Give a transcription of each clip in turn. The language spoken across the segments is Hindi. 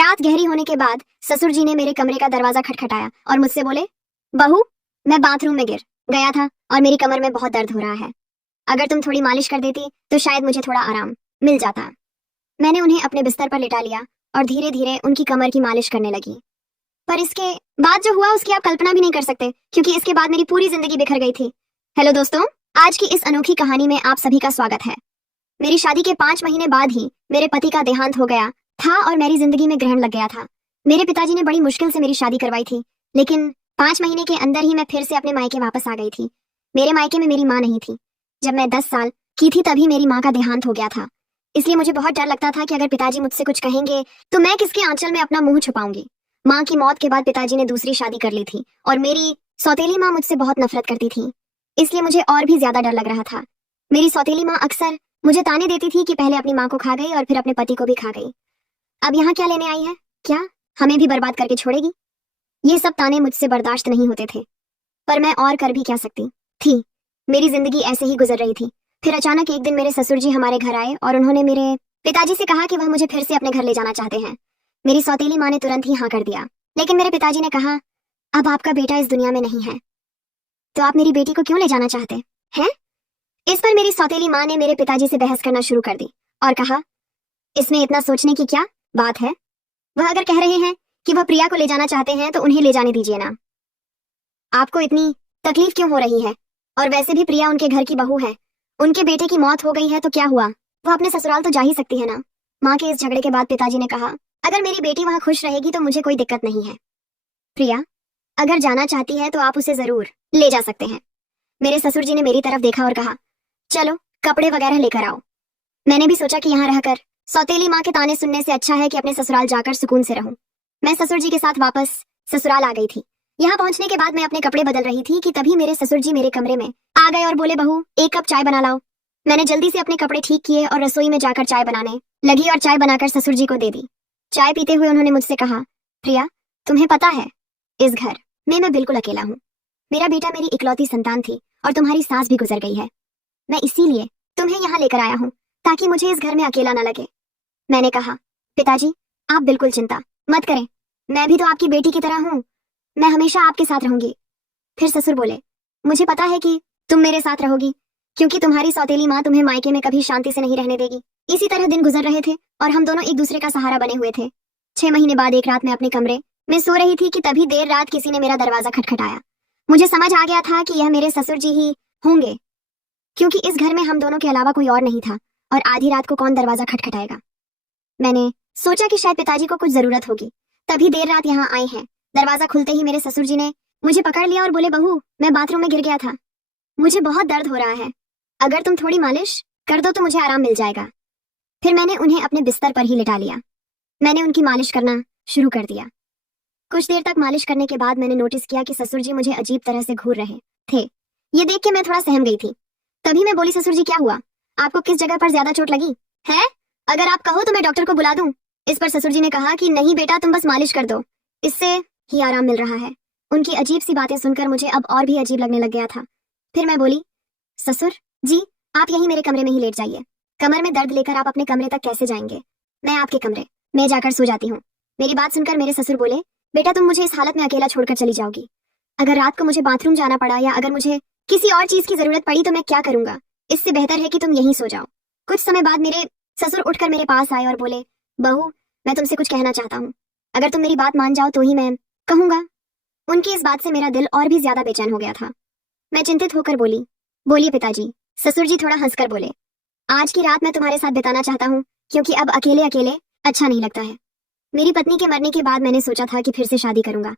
रात गहरी होने के बाद ससुर जी ने मेरे कमरे का दरवाजा खटखटाया और मुझसे बोले, बहू, मैं बाथरूम में गिर गया था और मेरी कमर में बहुत दर्द हो रहा है। अगर तुम थोड़ी मालिश कर देती तो शायद मुझे थोड़ा आराम मिल जाता। मैंने उन्हें अपने बिस्तर पर लिटा लिया और धीरे धीरे उनकी कमर की मालिश करने लगी। पर इसके बाद जो हुआ उसकी आप कल्पना भी नहीं कर सकते, क्योंकि इसके बाद मेरी पूरी जिंदगी बिखर गई थी। हेलो दोस्तों, आज की इस अनोखी कहानी में आप सभी का स्वागत है। मेरी शादी के 5 महीने बाद ही मेरे पति का देहांत हो गया था और मेरी जिंदगी में ग्रहण लग गया था। मेरे पिताजी ने बड़ी मुश्किल से मेरी शादी करवाई थी, लेकिन 5 महीने के अंदर ही मैं फिर से अपने मायके वापस आ गई थी। मेरे मायके में मेरी माँ नहीं थी। जब मैं 10 साल की थी तभी मेरी माँ का देहांत हो गया था। इसलिए मुझे बहुत डर लगता था कि अगर पिताजी मुझसे कुछ कहेंगे तो मैं किसके आंचल में अपना मुंह छुपाऊंगी। माँ की मौत के बाद पिताजी ने दूसरी शादी कर ली थी और मेरी सौतेली माँ मुझसे बहुत नफरत करती थी, इसलिए मुझे और भी ज्यादा डर लग रहा था। मेरी सौतेली माँ अक्सर मुझे ताने देती थी कि पहले अपनी माँ को खा गई और फिर अपने पति को भी खा गई। अब यहाँ क्या लेने आई है? क्या हमें भी बर्बाद करके छोड़ेगी? ये सब ताने मुझसे बर्दाश्त नहीं होते थे, पर मैं और कर भी क्या सकती थी। मेरी जिंदगी ऐसे ही गुजर रही थी। फिर अचानक एक दिन मेरे ससुर जी हमारे घर आए और उन्होंने मेरे पिताजी से कहा कि वह मुझे फिर से अपने घर ले जाना चाहते हैं। मेरी सौतेली माँ ने तुरंत ही हाँ कर दिया, लेकिन मेरे पिताजी ने कहा, अब आपका बेटा इस दुनिया में नहीं है, तो आप मेरी बेटी को क्यों ले जाना चाहते हैं? इस पर मेरी सौतेली माँ ने मेरे पिताजी से बहस करना शुरू कर दी और कहा, इसमें इतना सोचने की क्या बात है? वह अगर कह रहे हैं कि वह प्रिया को ले जाना चाहते हैं तो उन्हें ले जाने दीजिए ना। आपको इतनी तकलीफ क्यों हो रही है? और वैसे भी प्रिया उनके घर की बहू है। उनके बेटे की मौत हो गई है तो क्या हुआ, वह अपने ससुराल तो जा ही सकती है ना। माँ के इस झगड़े के बाद पिताजी ने कहा, अगर मेरी बेटी वहाँ खुश रहेगी तो मुझे कोई दिक्कत नहीं है। प्रिया अगर जाना चाहती है तो आप उसे जरूर ले जा सकते हैं। मेरे ससुर जी ने मेरी तरफ देखा और कहा, चलो कपड़े वगैरह लेकर आओ। मैंने भी सोचा कि यहाँ रहकर सौतेली माँ के ताने सुनने से अच्छा है कि अपने ससुराल जाकर सुकून से रहूं। मैं ससुर जी के साथ वापस ससुराल आ गई थी। यहाँ पहुंचने के बाद मैं अपने कपड़े बदल रही थी कि तभी मेरे ससुर जी मेरे कमरे में आ गए और बोले, बहू 1 कप चाय बना लाओ। मैंने जल्दी से अपने कपड़े ठीक किए और रसोई में जाकर चाय बनाने लगी और चाय बनाकर ससुर जी को दे दी। चाय पीते हुए उन्होंने मुझसे कहा, प्रिया तुम्हें पता है इस घर में मैं बिल्कुल अकेला हूँ। मेरा बेटा मेरी इकलौती संतान थी और तुम्हारी सास भी गुजर गई है। मैं इसीलिए तुम्हें यहाँ लेकर आया हूँ ताकि मुझे इस घर में अकेला न लगे। मैंने कहा, पिताजी आप बिल्कुल चिंता मत करें, मैं भी तो आपकी बेटी की तरह हूँ, मैं हमेशा आपके साथ रहूंगी। फिर ससुर बोले, मुझे पता है कि तुम मेरे साथ रहोगी, क्योंकि तुम्हारी सौतेली माँ तुम्हें मायके में कभी शांति से नहीं रहने देगी। इसी तरह दिन गुजर रहे थे और हम दोनों एक दूसरे का सहारा बने हुए थे। 6 महीने बाद एक रात मैं अपने कमरे में सो रही थी कि तभी देर रात किसी ने मेरा दरवाजा खटखटाया। मुझे समझ आ गया था कि यह मेरे ससुर जी ही होंगे, क्योंकि इस घर में हम दोनों के अलावा कोई और नहीं था और आधी रात को कौन दरवाजा खटखटाएगा। मैंने सोचा कि शायद पिताजी को कुछ जरूरत होगी, तभी देर रात यहाँ आए हैं। दरवाजा खुलते ही मेरे ससुर जी ने मुझे पकड़ लिया और बोले, बहू मैं बाथरूम में गिर गया था, मुझे बहुत दर्द हो रहा है, अगर तुम थोड़ी मालिश कर दो तो मुझे आराम मिल जाएगा। फिर मैंने उन्हें अपने बिस्तर पर ही लिटा लिया। मैंने उनकी मालिश करना शुरू कर दिया। कुछ देर तक मालिश करने के बाद मैंने नोटिस किया कि ससुर जी मुझे अजीब तरह से घूर रहे थे। ये देख के मैं थोड़ा सहम गई थी। तभी मैं बोली, ससुर जी क्या हुआ, आपको किस जगह पर ज्यादा चोट लगी है? अगर आप कहो तो मैं डॉक्टर को बुला दूं। इस पर ससुर जी ने कहा कि नहीं बेटा, तुम बस मालिश कर दो, इससे ही आराम मिल रहा है। उनकी अजीब सी बातें सुनकर मुझे अब और भी अजीब लगने लग गया था। फिर मैं बोली, ससुर जी आप यहीं मेरे कमरे में ही लेट जाइए, कमर में दर्द लेकर आप अपने कमरे तक कैसे जाएंगे? मैं आपके कमरे में जाकर सो जाती हूँ। मेरी बात सुनकर मेरे ससुर बोले, बेटा तुम मुझे इस हालत में अकेला छोड़कर चली जाओगी, अगर रात को मुझे बाथरूम जाना पड़ा या अगर मुझे किसी और चीज की जरूरत पड़ी तो मैं क्या करूंगा? इससे बेहतर है कि तुम यहीं सो जाओ। कुछ समय बाद मेरे ससुर उठकर मेरे पास आए और बोले, बहू मैं तुमसे कुछ कहना चाहता हूँ, अगर तुम मेरी बात मान जाओ तो ही मैं कहूंगा। उनकी इस बात से मेरा दिल और भी ज्यादा बेचैन हो गया था। मैं चिंतित होकर बोली, बोलिए पिताजी। ससुर जी थोड़ा हंसकर बोले, आज की रात मैं तुम्हारे साथ बिताना चाहता हूँ, क्योंकि अब अकेले अकेले अच्छा नहीं लगता है। मेरी पत्नी के मरने के बाद मैंने सोचा था कि फिर से शादी करूंगा,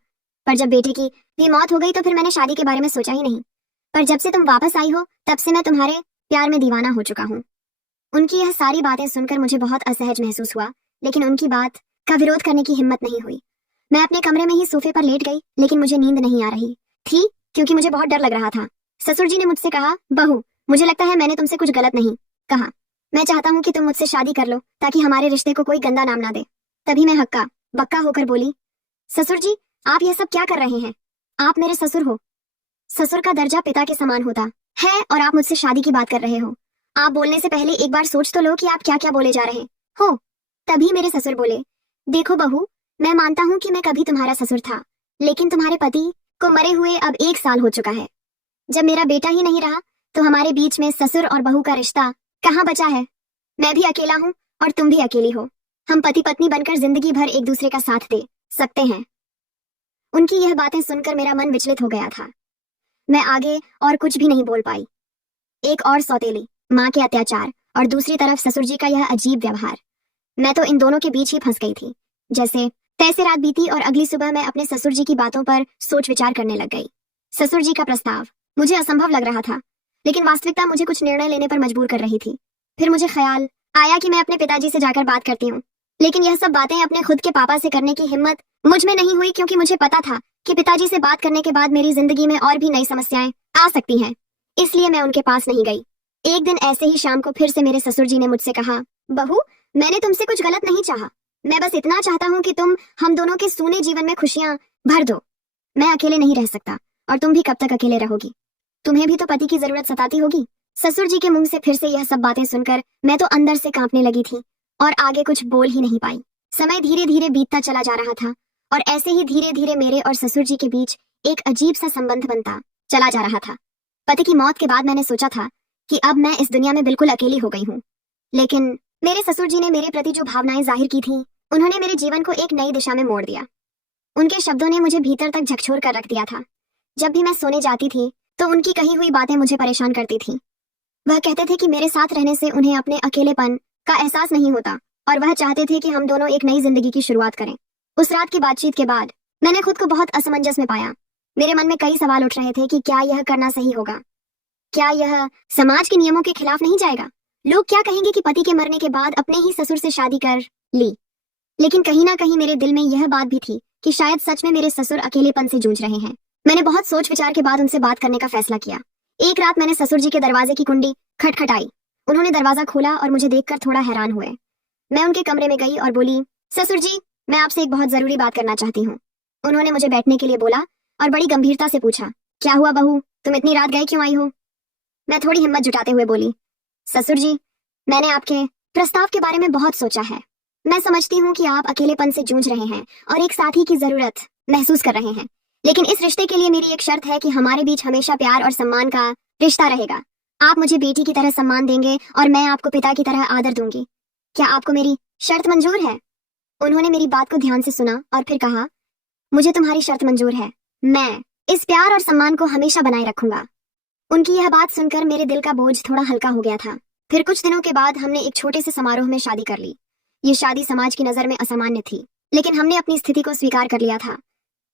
पर जब बेटे की भी मौत हो गई तो फिर मैंने शादी के बारे में सोचा ही नहीं। पर जब से तुम वापस आई हो तब से मैं तुम्हारे प्यार में दीवाना हो चुका हूँ। उनकी यह सारी बातें सुनकर मुझे बहुत असहज महसूस हुआ, लेकिन उनकी बात का विरोध करने की हिम्मत नहीं हुई। मैं अपने कमरे में ही सोफे पर लेट गई, लेकिन मुझे नींद नहीं आ रही थी क्योंकि मुझे बहुत डर लग रहा था। ससुर जी ने मुझसे कहा, बहू मुझे लगता है मैंने तुमसे कुछ गलत नहीं कहा, मैं चाहता हूँ कि तुम मुझसे शादी कर लो ताकि हमारे रिश्ते को कोई गंदा नाम ना दे। तभी मैं हक्का बक्का होकर बोली, ससुर जी आप ये सब क्या कर रहे हैं? आप मेरे ससुर हो, ससुर का दर्जा पिता के समान होता है और आप मुझसे शादी की बात कर रहे हो। आप बोलने से पहले एक बार सोच तो लो कि आप क्या क्या बोले जा रहे हो। तभी मेरे ससुर बोले, देखो बहू, मैं मानता हूँ कि मैं कभी तुम्हारा ससुर था, लेकिन तुम्हारे पति को मरे हुए अब 1 साल हो चुका है। जब मेरा बेटा ही नहीं रहा तो हमारे बीच में ससुर और बहू का रिश्ता कहाँ बचा है। मैं भी अकेला हूँ और तुम भी अकेली हो। हम पति पत्नी बनकर जिंदगी भर एक दूसरे का साथ दे सकते हैं। उनकी यह बातें सुनकर मेरा मन विचलित हो गया था। मैं आगे और कुछ भी नहीं बोल पाई। एक और सौतेली माँ के अत्याचार और दूसरी तरफ ससुर जी का यह अजीब व्यवहार, मैं तो इन दोनों के बीच ही फंस गई थी। जैसे तैसे रात बीती और अगली सुबह मैं अपने ससुर जी की बातों पर सोच विचार करने लग गई। ससुर जी का प्रस्ताव मुझे असंभव लग रहा था, लेकिन वास्तविकता मुझे कुछ निर्णय लेने पर मजबूर कर रही थी। फिर मुझे ख्याल आया कि मैं अपने पिताजी से जाकर बात करती हूँ, लेकिन यह सब बातें अपने खुद के पापा से करने की हिम्मत मुझ में नहीं हुई, क्योंकि मुझे पता था कि पिताजी से बात करने के बाद मेरी जिंदगी में और भी नई समस्याएं आ सकती हैं। इसलिए मैं उनके पास नहीं गई। एक दिन ऐसे ही शाम को फिर से मेरे ससुर जी ने मुझसे कहा, बहू, मैंने तुमसे कुछ गलत नहीं चाहा, मैं बस इतना चाहता हूँ कि तुम हम दोनों के सूने जीवन में खुशियां भर दो। मैं अकेले नहीं रह सकता और तुम भी कब तक अकेले रहोगी? तुम्हें भी तो पति की जरूरत सताती होगी। ससुर जी के मुंह से फिर से यह सब बातें सुनकर मैं तो अंदर से कांपने लगी थी और आगे कुछ बोल ही नहीं पाई। समय धीरे धीरे बीतता चला जा रहा था और ऐसे ही धीरे धीरे मेरे और ससुर जी के बीच एक अजीब सा संबंध बनता चला जा रहा था। पति की मौत के बाद मैंने सोचा था कि अब मैं इस दुनिया में बिल्कुल अकेली हो गई हूँ, लेकिन मेरे ससुर जी ने मेरे प्रति जो भावनाएं जाहिर की थी, उन्होंने मेरे जीवन को एक नई दिशा में मोड़ दिया। उनके शब्दों ने मुझे भीतर तक झकझोर कर रख दिया था। जब भी मैं सोने जाती थी तो उनकी कही हुई बातें मुझे परेशान करती थी। वह कहते थे कि मेरे साथ रहने से उन्हें अपने अकेलेपन का एहसास नहीं होता और वह चाहते थे कि हम दोनों एक नई जिंदगी की शुरुआत करें। उस रात की बातचीत के बाद मैंने खुद को बहुत असमंजस में पाया। मेरे मन में कई सवाल उठ रहे थे कि क्या यह करना सही होगा, क्या यह समाज के नियमों के खिलाफ नहीं जाएगा? लोग क्या कहेंगे कि पति के मरने के बाद अपने ही ससुर से शादी कर ली? लेकिन कहीं ना कहीं मेरे दिल में यह बात भी थी कि शायद सच में मेरे ससुर अकेलेपन से जूझ रहे हैं। मैंने बहुत सोच विचार के बाद उनसे बात करने का फैसला किया। एक रात मैंने ससुर जी के दरवाजे की कुंडी खटखटाई। उन्होंने दरवाजा खोला और मुझे देखकर थोड़ा हैरान हुए। मैं उनके कमरे में गई और बोली, ससुर जी, मैं आपसे एक बहुत जरूरी बात करना चाहती हूँ। उन्होंने मुझे बैठने के लिए बोला और बड़ी गंभीरता से पूछा, क्या हुआ बहू, तुम इतनी रात गए क्यों आई हो? मैं थोड़ी हिम्मत जुटाते हुए बोली, ससुर जी, मैंने आपके प्रस्ताव के बारे में बहुत सोचा है। मैं समझती हूँ कि आप अकेलेपन से जूझ रहे हैं और एक साथी की जरूरत महसूस कर रहे हैं, लेकिन इस रिश्ते के लिए मेरी एक शर्त है कि हमारे बीच हमेशा प्यार और सम्मान का रिश्ता रहेगा। आप मुझे बेटी की तरह सम्मान देंगे और मैं आपको पिता की तरह आदर दूंगी। क्या आपको मेरी शर्त मंजूर है? उन्होंने मेरी बात को ध्यान से सुना और फिर कहा, मुझे तुम्हारी शर्त मंजूर है। मैं इस प्यार और सम्मान को हमेशा बनाए रखूंगा। उनकी यह बात सुनकर मेरे दिल का बोझ थोड़ा हल्का हो गया था। फिर कुछ दिनों के बाद हमने एक छोटे से समारोह में शादी कर ली। ये शादी समाज की नजर में असामान्य थी, लेकिन हमने अपनी स्थिति को स्वीकार कर लिया था।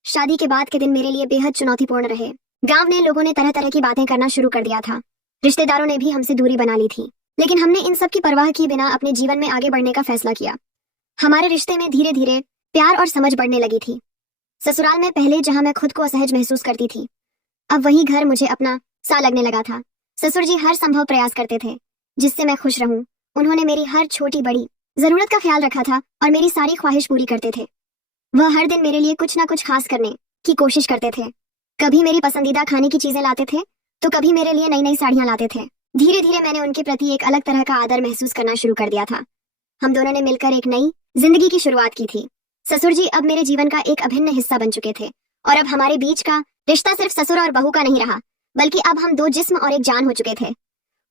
शादी के बाद के दिन मेरे लिए बेहद चुनौतीपूर्ण रहे। गांव ने लोगों ने तरह तरह की बातें करना शुरू कर दिया था। रिश्तेदारों ने भी हमसे दूरी बना ली थी, लेकिन हमने इन सब की परवाह किए बिना अपने जीवन में आगे बढ़ने का फैसला किया। हमारे रिश्ते में धीरे धीरे प्यार और समझ बढ़ने लगी थी। ससुराल में पहले जहां मैं खुद को असहज महसूस करती थी, अब वही घर मुझे अपना सा लगने लगा था। ससुर जी हर संभव प्रयास करते थे जिससे मैं खुश रहूं। उन्होंने मेरी हर छोटी बड़ी जरूरत का ख्याल रखा था और मेरी सारी ख्वाहिश पूरी करते थे। वह हर दिन मेरे लिए कुछ ना कुछ खास करने की कोशिश करते थे। कभी मेरी पसंदीदा खाने की चीजें लाते थे तो कभी मेरे लिए नई नई साड़ियां लाते थे। धीरे धीरे मैंने उनके प्रति एक अलग तरह का आदर महसूस करना शुरू कर दिया था। हम दोनों ने मिलकर एक नई जिंदगी की शुरुआत की थी। ससुर जी अब मेरे जीवन का एक अभिन्न हिस्सा बन चुके थे और अब हमारे बीच का रिश्ता सिर्फ ससुर और बहू का नहीं रहा, बल्कि अब हम दो जिस्म और एक जान हो चुके थे।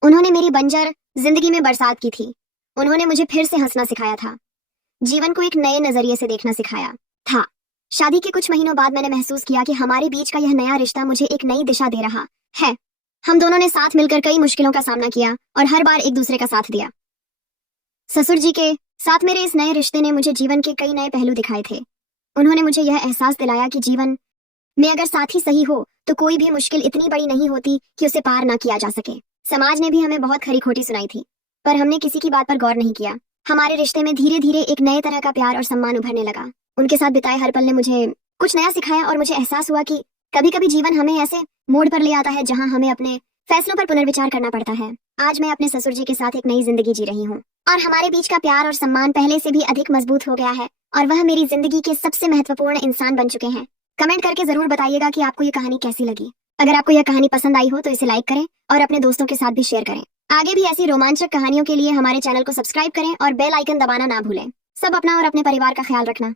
उन्होंने मेरी बंजर जिंदगी में बरसात की थी। उन्होंने मुझे फिर से हंसना सिखाया था, जीवन को एक नए नजरिए से देखना सिखाया था। शादी के कुछ महीनों बाद मैंने महसूस किया कि हमारे बीच का यह नया रिश्ता मुझे एक नई दिशा दे रहा है। हम दोनों ने साथ मिलकर कई मुश्किलों का सामना किया और हर बार एक दूसरे का साथ दिया। ससुर जी के साथ मेरे इस नए रिश्ते ने मुझे जीवन के कई नए पहलू दिखाए थे। उन्होंने मुझे यह एहसास दिलाया कि जीवन में अगर साथी सही हो तो कोई भी मुश्किल इतनी बड़ी नहीं होती कि उसे पार ना किया जा सके। समाज ने भी हमें बहुत खरी खोटी सुनाई थी, पर हमने किसी की बात पर गौर नहीं किया। हमारे रिश्ते में धीरे धीरे एक नए तरह का प्यार और सम्मान उभरने लगा। उनके साथ बिताए हर पल ने मुझे कुछ नया सिखाया और मुझे एहसास हुआ कि कभी कभी जीवन हमें ऐसे मोड़ पर ले आता है जहां हमें अपने फैसलों पर पुनर्विचार करना पड़ता है। आज मैं अपने ससुर जी के साथ एक नई जिंदगी जी रही हूँ और हमारे बीच का प्यार और सम्मान पहले से भी अधिक मजबूत हो गया है और वह मेरी जिंदगी के सबसे महत्वपूर्ण इंसान बन चुके हैं। कमेंट करके जरूर बताइएगा कि आपको ये कहानी कैसी लगी। अगर आपको यह कहानी पसंद आई हो तो इसे लाइक करें और अपने दोस्तों के साथ भी शेयर करें। आगे भी ऐसी रोमांचक कहानियों के लिए हमारे चैनल को सब्सक्राइब करें और बेल आइकन दबाना ना भूलें। सब अपना और अपने परिवार का ख्याल रखना।